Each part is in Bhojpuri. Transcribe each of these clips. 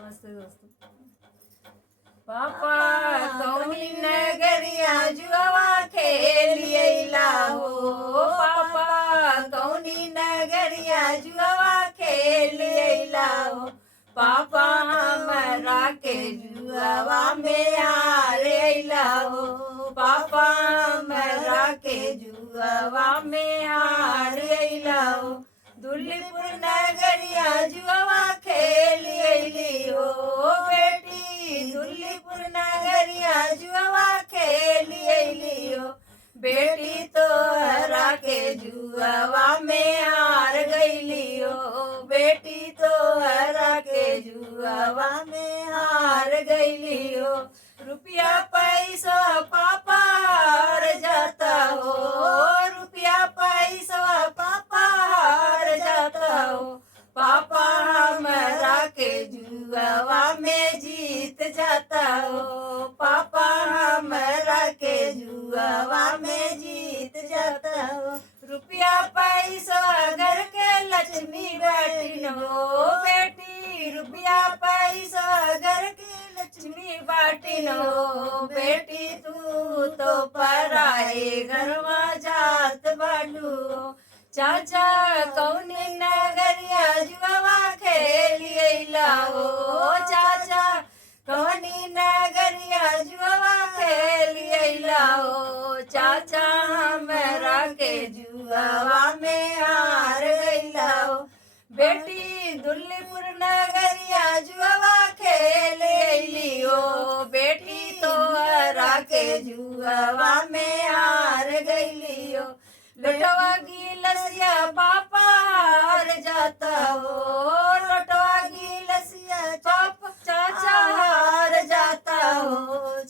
मस्त दोस्तों। पापा कौनी नगरिया जुआ खेलिएला हो, पापा कौनी नगरिया जुआ खेलिएला हो, पापा हमरा के जुआवा में हारेला हो, पापा हमरा के जुआवा में हारेला हो। दुल्लीपुर नगरिया जुआवा खेलिएली हो बेटी, दुल्लीपुर नगरिया जुआवा खेलिएली हो बेटी, तोहरा के जुआवा में हार गईली हो बेटी, तोहरा के जुआवा में हार गईली हो। रुपया पैसा पापा हार जाता हो, रुपया पैसा पापा हार जाता हो, पापा हमरा के जुआवा में जीत जाता हो, पापा हमरा के जुआवा में जीत जाता हो। रुपया पैसा घर के लक्ष्मी बैठिन हो बेटी, रुपया पैसा घर के लक्ष्मी बाटिन हो बेटी, तू तो पराए घरवा जात बाटू। चाचा कौनी नगरिया जुआवा खेलिएला हो, चाचा कौनी नगरिया जुआवा खेलिएला हो, चाचा हमरा के जुआवा में हार गईला हो बेटी, दुल्लीपुर नगरिया जुआवा खेलिएली हो बेटी, तोहरा के जुआवा में हार गईली हो। लटवा गिलसिया पापा हार जाता हो, लटवा गिलसिया पापा चाचा हार जाता हो,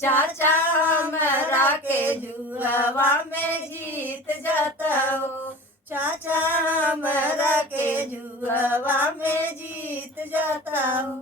चाचा हमरा के जुआवा में जीत जाता हो, चाचा हमरा के जुआवा में जीत जाता हो।